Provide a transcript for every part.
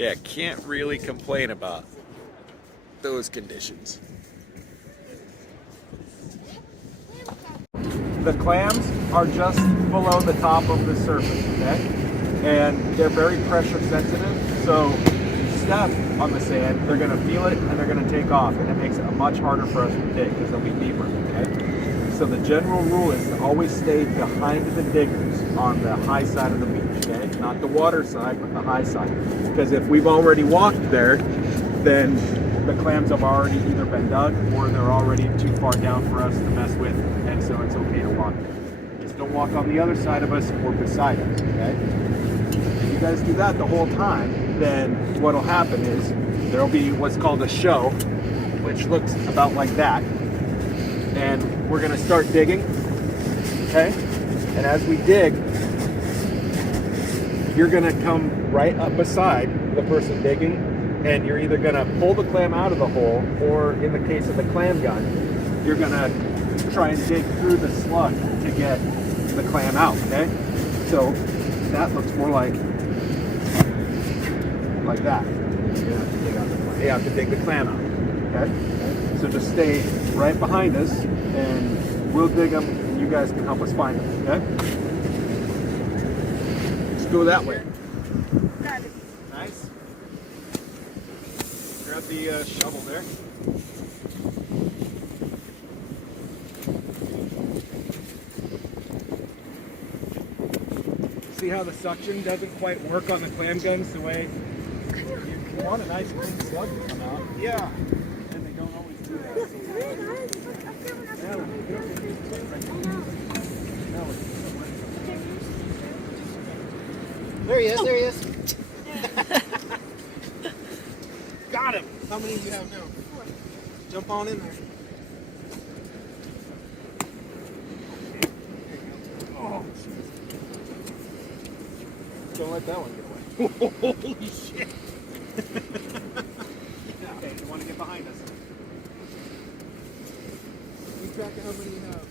Yeah, can't really complain about those conditions. The clams are just below the top of the surface, okay? And they're very pressure sensitive, so step on the sand, they're gonna feel it and they're gonna take off, and it makes it much harder for us to dig because they'll be deeper, okay? So the general rule is to always stay behind the diggers on the high side of the beach, okay? Not the water side, but the high side. Because if we've already walked there, then the clams have already either been dug or they're already too far down for us to mess with, and so it's okay to walk there. Just don't walk on the other side of us or beside us, okay? If you guys do that the whole time, then what'll happen is there'll be what's called a show, which looks about like that. And we're gonna start digging, okay? And as we dig, you're gonna come right up beside the person digging, and you're either gonna pull the clam out of the hole, or in the case of the clam gun, you're gonna try and dig through the sludge to get the clam out, okay? So that looks more like that. You have to dig the clam out, okay? So just stay right behind us, and we'll dig them, and you guys can help us find them, okay? Let's go that way. Nice. Grab the shovel there. See how the suction doesn't quite work on the clam guns the way you want a nice clean slug to come out. Yeah. And they don't always do that. There he is, there he is. Got him. How many do you have now? 4. Jump on in there. Oh, don't let that one get away. Holy shit. Okay, you want to get behind us. Keep track of how many you have.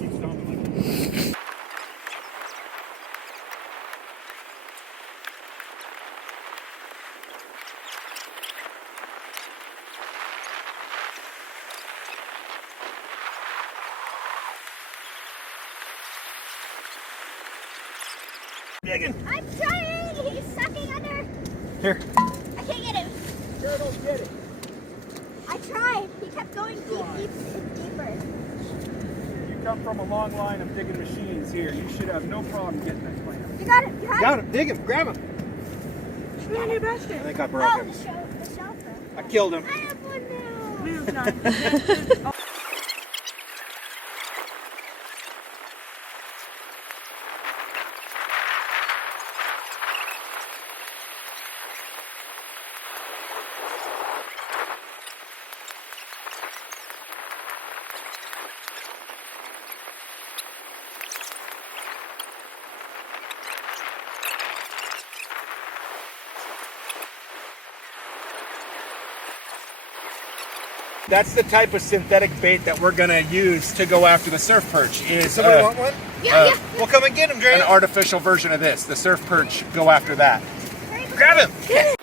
Keep stomping like that. Digging. I'm trying! He's sucking under! Here. I can't get him. Turtle, get it. I tried. He kept going deeper. You come from a long line of digging machines here. You should have no problem getting that clam. You got him. You Got him. Dig him. Grab him. Should be on your basket. I think I broke him. the shelf. I killed him. I have one now. Wheels done. That's the type of synthetic bait that we're gonna use to go after the surf perch. Is Somebody want one? Yeah. We'll come and get him, Dre. an artificial version of this. The surf perch go after that. Grab him.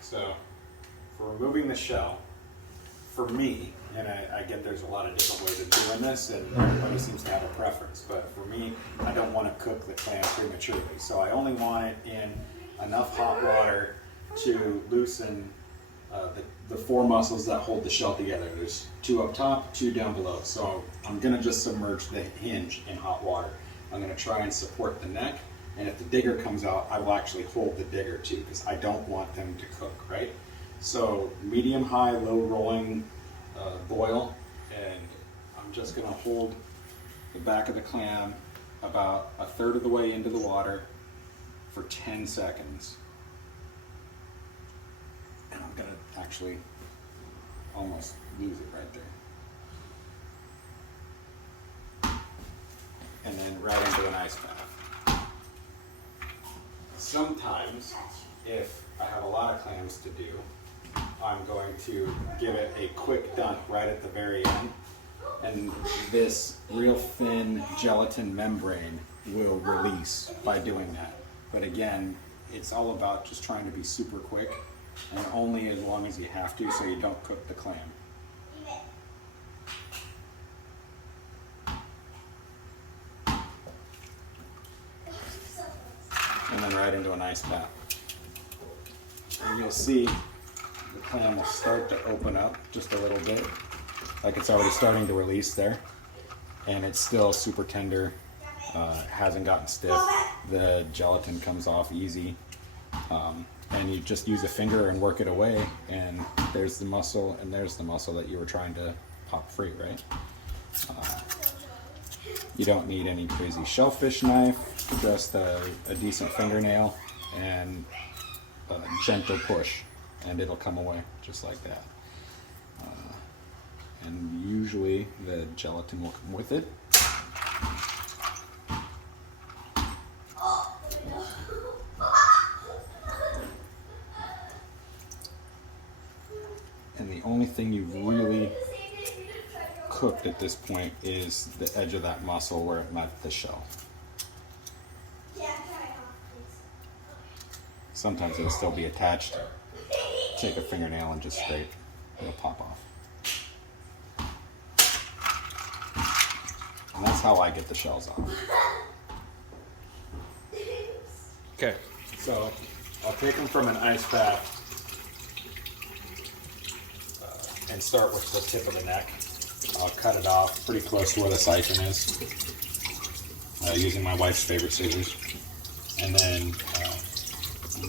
So, for removing the shell, for me, and I get there's a lot of different ways of doing this, and everybody seems to have a preference, but for me, I don't want to cook the clam prematurely. So I only want it in enough hot water to loosen the 4 muscles that hold the shell together. There's 2 up top, 2 down below. So I'm going to just submerge the hinge in hot water. I'm going to try and support the neck And if the digger comes out, I will actually hold the digger too, because I don't want them to cook, right? So medium, high, low rolling boil, and I'm just gonna hold the back of the clam about a third of the way into the water for 10 seconds. And I'm gonna actually almost lose it right there. And then right into an ice bath. Sometimes, if I have a lot of clams to do, I'm going to give it a quick dunk right at the very end. And this real thin gelatin membrane will release by doing that. But again, it's all about just trying to be super quick and only as long as you have to so you don't cook the clam. And then right into an ice bath. And you'll see the clam will start to open up just a little bit, like it's already starting to release there. And it's still super tender, hasn't gotten stiff. The gelatin comes off easy. And you just use a finger and work it away, and there's the muscle, and there's the muscle that you were trying to pop free, right? You don't need any crazy shellfish knife, just a decent fingernail and a gentle push, and it'll come away just like that. And usually the gelatin will come with it. And the only thing you've really cooked at this point is the edge of that muscle where it met the shell. Sometimes it'll still be attached. Take a fingernail and just scrape, it'll pop off. And that's how I get the shells off. Okay. So I'll take them from an ice bath and start with the tip of the neck. I'll cut it off pretty close to where the siphon is, using my wife's favorite scissors. And then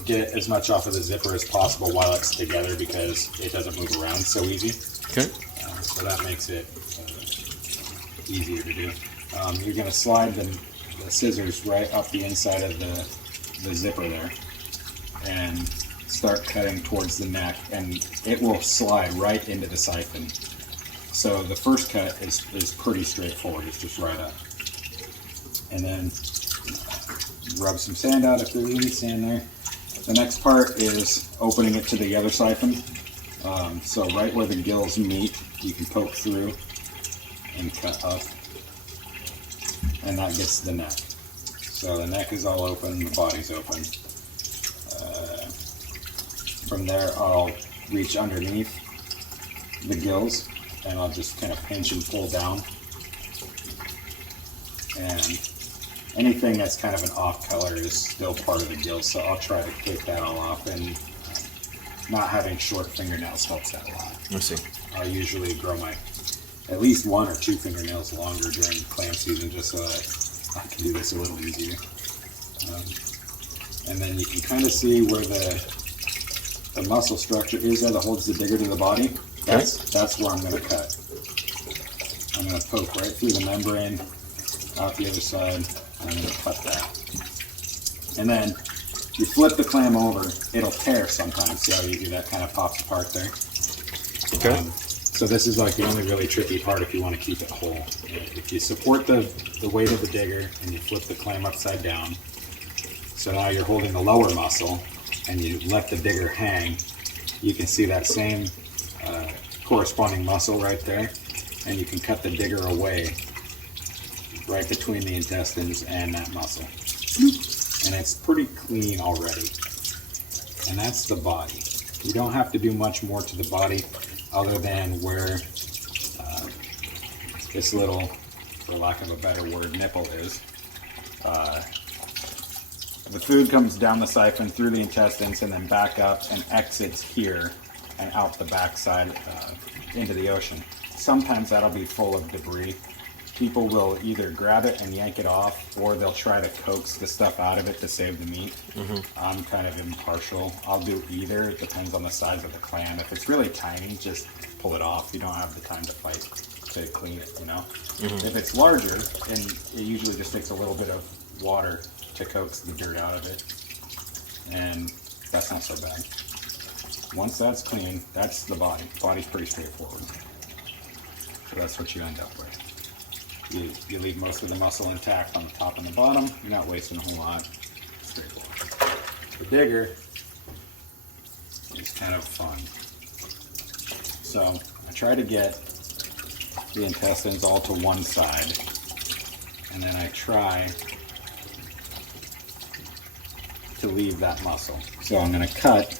get as much off of the zipper as possible while it's together because it doesn't move around so easy. Okay. So that makes it easier to do. You're going to slide the scissors right up the inside of the zipper there and start cutting towards the neck, and it will slide right into the siphon. So the first cut is pretty straightforward, it's just right up. And then rub some sand out if there's any sand there. The next part is opening it to the other siphon. So right where the gills meet, you can poke through and cut up, and that gets the neck. So the neck is all open, the body's open. From there, I'll reach underneath the gills and I'll just kind of pinch and pull down. And anything that's kind of an off color is still part of the gills, so I'll try to take that all off, and not having short fingernails helps that a lot. I see. I usually grow my at least 1 or 2 fingernails longer during clam season just so that I can do this a little easier. And then you can kind of see where the muscle structure is there that holds the digger to the body. That's where I'm going to cut. I'm going to poke right through the membrane, out the other side, and I'm going to cut that. And then you flip the clam over, it'll tear sometimes. See how easy that kind of pops apart there? Okay. So this is like the only really tricky part if you want to keep it whole. If you support the weight of the digger and you flip the clam upside down, so now you're holding the lower muscle and you let the digger hang, you can see that same corresponding muscle right there, and you can cut the digger away right between the intestines and that muscle. And it's pretty clean already. And that's the body. You don't have to do much more to the body other than where this little, for lack of a better word, nipple is. The food comes down the siphon through the intestines and then back up and exits here and out the backside into the ocean. Sometimes that'll be full of debris, people will either grab it and yank it off, or they'll try to coax the stuff out of it to save the meat. I'm kind of impartial. I'll do either. It depends on the size of the clam. If it's really tiny, just pull it off. You don't have the time to fight to clean it, you know? If it's larger, and it usually just takes a little bit of water to coax the dirt out of it, and that's not so bad. Once that's clean, that's the body. Body's pretty straightforward. So that's what you end up with. You leave most of the muscle intact on the top and the bottom. You're not wasting a whole lot. Straightforward. The digger is kind of fun. So I try to get the intestines all to one side, and then I try to leave that muscle. So I'm going to cut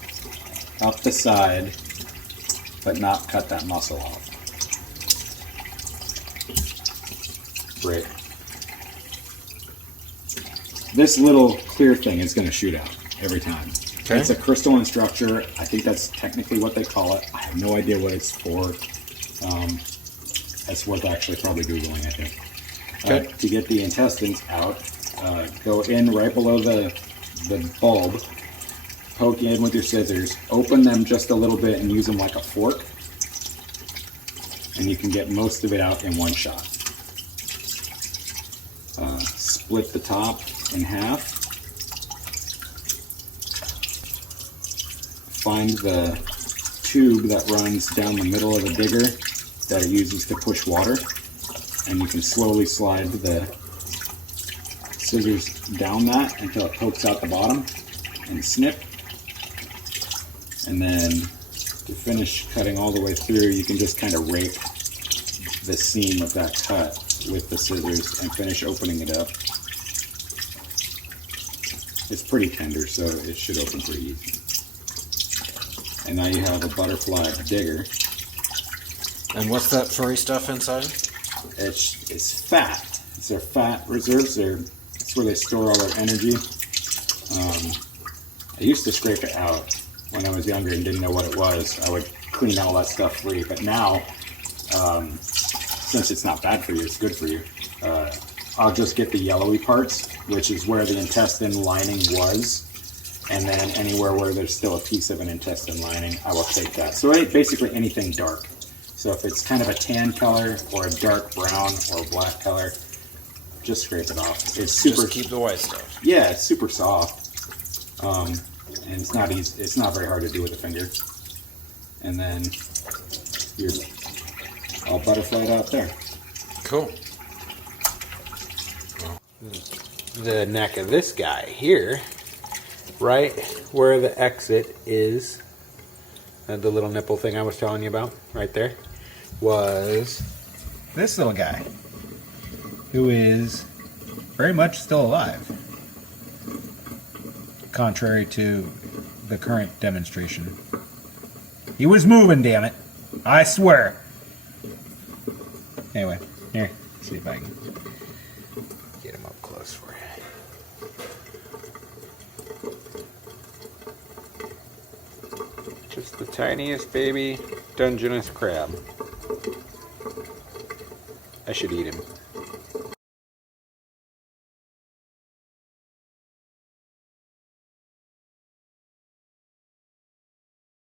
up the side, but not cut that muscle off. Great. This little clear thing is going to shoot out every time. Okay. It's a crystalline structure. I think that's technically what they call it. I have no idea what it's for. It's worth actually probably Googling, I think. Okay. To get the intestines out, go in right below the bulb, poke in with your scissors, open them just a little bit and use them like a fork, and you can get most of it out in one shot. Split the top in half. Find the tube that runs down the middle of the digger that it uses to push water, and you can slowly slide the scissors down that until it pokes out the bottom, and snip. And then to finish cutting all the way through, you can just kind of rake the seam of that cut with the scissors and finish opening it up. It's pretty tender, so it should open pretty easy. And now you have a butterfly digger. And what's that furry stuff inside? It's fat. It's their fat reserves. It's where they store all their energy. I used to scrape it out when I was younger and didn't know what it was. I would clean all that stuff free. But now, since it's not bad for you, it's good for you. I'll just get the yellowy parts, which is where the intestine lining was. And then anywhere where there's still a piece of an intestine lining, I will take that. So basically anything dark. So if it's kind of a tan color or a dark brown or black color, just scrape it off. It's super. Just keep the white stuff. Yeah, it's super soft, and it's not easy. It's not very hard to do with a finger. And then you're all butterflied out there. Cool. The neck of this guy here, right where the exit is, the little nipple thing I was telling you about, right there, was this little guy, who is very much still alive, contrary to the current demonstration. He was moving, damn it. I swear. Anyway, here, see if I can get him up close for you. Just the tiniest baby Dungeness crab. I should eat him.